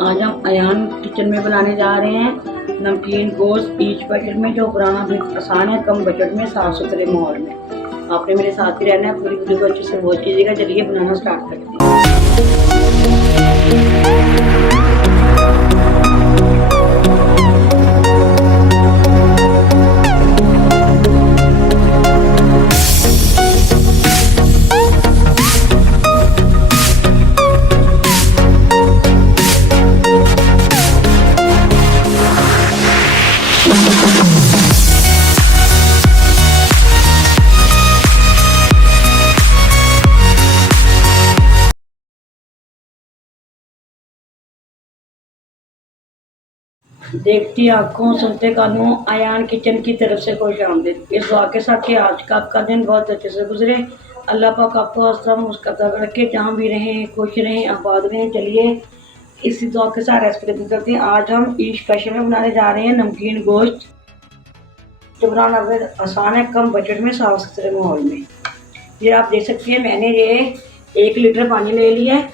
आज हम अयान किचन में बनाने जा रहे हैं नमकीन गोश्त ईच बजट में, जो बनाना भी आसान है, कम बजट में, साफ सुथरे माहौल में। आपने मेरे साथ ही रहना है, पूरी वीडियो को अच्छे से वॉच कीजिएगा। चलिए बनाना स्टार्ट करते हैं। देखती आंखों सुनते कानों, अयान किचन की तरफ से खुश आमदीद। इस दुआ के साथ कि आज का आपका दिन बहुत अच्छे से गुजरे। अल्लाह पाक आपको हंसता मुस्कुराता रखे, जहाँ भी रहें खुश रहें, आबाद रहें। चलिए इसी दुआ के साथ रेसिपी करते हैं। आज हम ईद स्पेशल में बनाने जा रहे हैं नमकीन गोश्त, जो बनाना फिर आसान है, कम बजट में, साफ सुथरे माहौल में। ये आप देख सकते हैं, मैंने ये 1 लीटर पानी ले लिया है।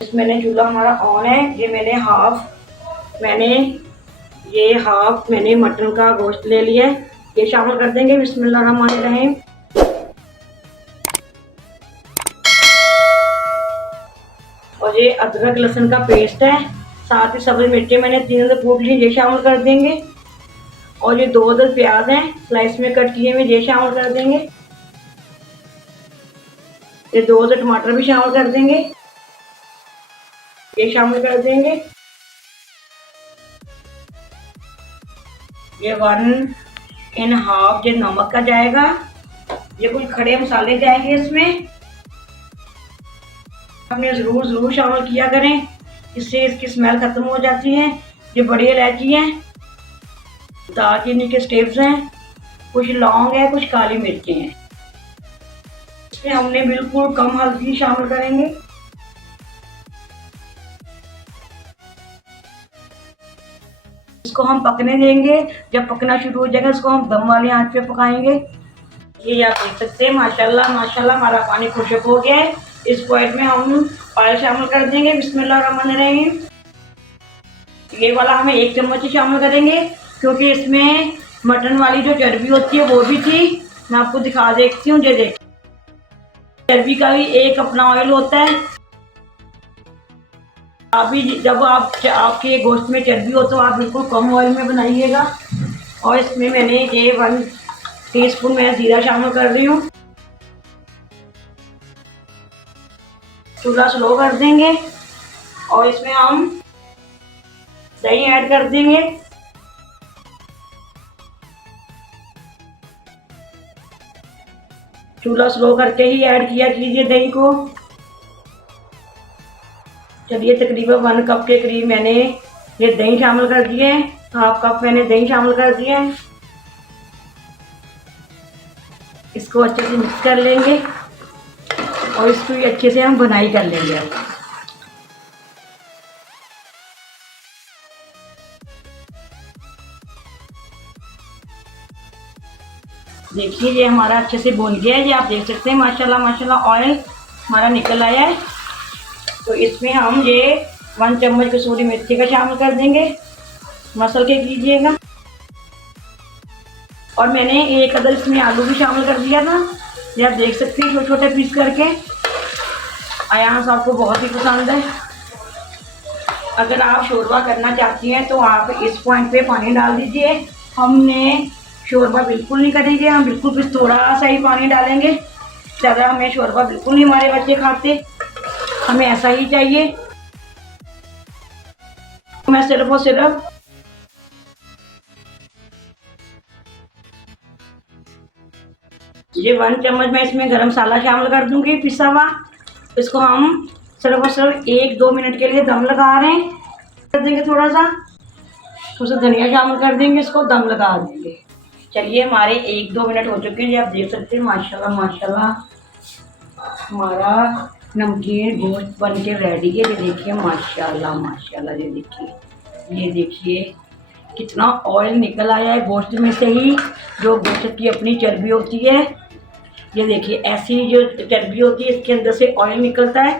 इसमें चूल्हा हमारा ऑन है। ये मैंने हाफ मटन का गोश्त ले लिया है। ये शामिल कर देंगे। बिस्मिल्लाहिर्रहमानिर्रहीम। और ये अदरक लहसुन का पेस्ट है, साथ ही सब्जी मिर्ची मैंने 3 अदद कूट ली, ये शामिल कर देंगे। और ये 2 अदद प्याज हैं स्लाइस में कट किए हुए, ये शामिल कर देंगे। ये 2 अदद टमाटर भी शामिल कर देंगे, ये शामिल कर देंगे। ये 1.5 ये नमक का जाएगा। ये कुछ खड़े मसाले जाएंगे इसमें, हमने जरूर शामिल किया करें, इससे इसकी स्मेल खत्म हो जाती है। ये बड़ी इलायची है, दालचीनी के स्टेप्स हैं, कुछ लौंग है, कुछ काली मिर्ची हैं। इसमें हमने बिल्कुल कम हल्दी शामिल करेंगे। इसको हम पकने देंगे। जब पकना शुरू हो जाएगा, इसको हम दम वाली आंच पे पकाएंगे। ये आप देख सकते हैं, माशाल्लाह माशाल्लाह हमारा पानी खुशक हो गया है। इस पॉइंट में हम ऑयल शामिल कर देंगे। बिस्मिल्लाहिर्रहमानिर्रहीम। ये वाला हमें 1 चम्मच ही शामिल करेंगे, क्योंकि इसमें मटन वाली जो चर्बी होती है वो भी थी। मैं आपको दिखा देती हूँ। ये देखिए, चर्बी का भी एक अपना ऑयल होता है। अभी जब आपके गोश्त में चर्बी हो तो आप बिल्कुल कम ऑयल में बनाइएगा। और इसमें मैंने ये 1 टीस्पून मैं जीरा शामिल कर रही हूँ। चूल्हा स्लो कर देंगे और इसमें हम दही ऐड कर देंगे। चूल्हा स्लो करके ही ऐड किया कीजिए दही को। चलिए तकरीबन 1 कप के करीब मैंने ये दही शामिल कर दिए हैं। 1/2 कप मैंने दही शामिल कर दिए हैं। इसको अच्छे से मिक्स कर लेंगे और इसको अच्छे से हम बुनाई कर लेंगे। देखिए ये हमारा अच्छे से भुन गया है। ये आप देख सकते हैं, माशाल्लाह माशाल्लाह ऑयल हमारा निकल आया है। तो इसमें हम ये 1 चम्मच कसूरी मेथी का शामिल कर देंगे। मसल के कीजिएगा। और मैंने 1 अदद इसमें आलू भी शामिल कर दिया था। ये आप देख सकते हैं, छोटे छोटे पीस करके। अयान साहब को बहुत ही पसंद है। अगर आप शोरबा करना चाहती हैं तो आप इस पॉइंट पे पानी डाल दीजिए। हमने शोरबा बिल्कुल नहीं करेंगे, हम बिल्कुल बस थोड़ा सा ही पानी डालेंगे। ज़्यादा हमें शोरबा बिल्कुल नहीं हमारे बच्चे खाते, हमें ऐसा ही चाहिए। मैं सिर्फ और सिर्फ ये 1 चम्मच मैं इसमें गरम मसाला शामिल कर दूंगी, पिसा हुआ। इसको हम सिर्फ और सिर्फ 1-2 मिनट के लिए दम लगा रहे हैं। कर देंगे थोड़ा सा धनिया शामिल कर देंगे, इसको दम लगा देंगे। चलिए हमारे 1-2 मिनट हो चुके हैं। ये आप देख सकते हैं, माशाल्लाह माशाल्लाह हमारा नमकीन गोश्त बन के रेडी है। ये देखिए माशाल्लाह माशाल्लाह, ये देखिए कितना ऑयल निकल आया है गोश्त में से ही, जो गोश्त की अपनी चर्बी होती है। ये देखिए ऐसी जो चर्बी होती है, इसके अंदर से ऑयल निकलता है।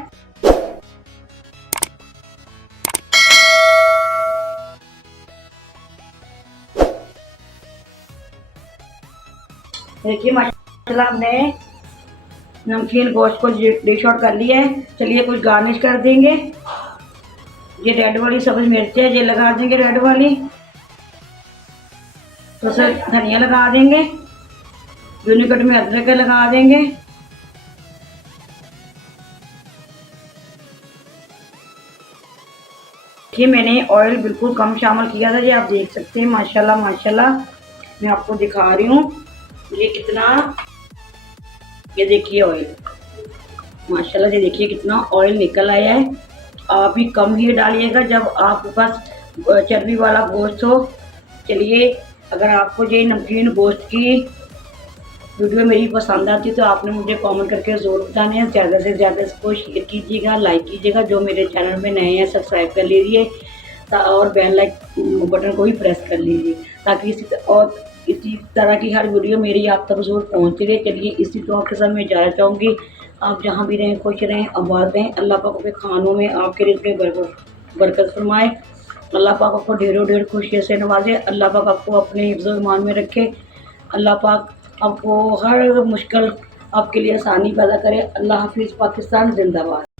देखिए माशाल्लाह हमने नमकीन गोश्त को डिश आउट कर लिया है। चलिए कुछ गार्निश कर देंगे। ये रेड वाली सब्ज मिर्च है, ये लगा देंगे रेड वाली। तो सर धनिया लगा देंगे, यूनिकट में अदरक लगा देंगे। देखिए मैंने ऑयल बिल्कुल कम शामिल किया था, ये आप देख सकते हैं। माशाल्लाह माशाल्लाह मैं आपको दिखा रही हूँ ये कितना, ये देखिए ऑयल माशाल्लाह, ये देखिए कितना ऑयल निकल आया है। आप भी कम ही डालिएगा जब आपके पास चर्बी वाला गोश्त हो। चलिए अगर आपको ये नमकीन गोश्त की वीडियो मेरी पसंद आती है तो आपने मुझे कमेंट करके ज़रूर बताना है। ज़्यादा से ज़्यादा इसको शेयर कीजिएगा, लाइक कीजिएगा। जो मेरे चैनल में नए हैं सब्सक्राइब कर लीजिए और बेल लाइक बटन को भी प्रेस कर लीजिए ताकि इसी तरह की हर वीडियो मेरी आप तक ज़रूर पहुँचती रहे। चलिए इसी दुआ के साथ मैं जाना चाहूँगी, आप जहाँ भी रहें खुश रहें, आबाद रहें। अल्लाह पाक अपने खानों में आपके रिज़्क़ में बरकत फरमाए। अल्लाह पाक आपको ढेरों ढेर खुशियों से नवाजे। अल्लाह पाक आपको अपने हिफ्ज़ व ईमान में रखे। अल्लाह पाक आपको हर मुश्किल आपके लिए आसानी पैदा करे। अल्लाह हाफिज़। पाकिस्तान जिंदाबाद।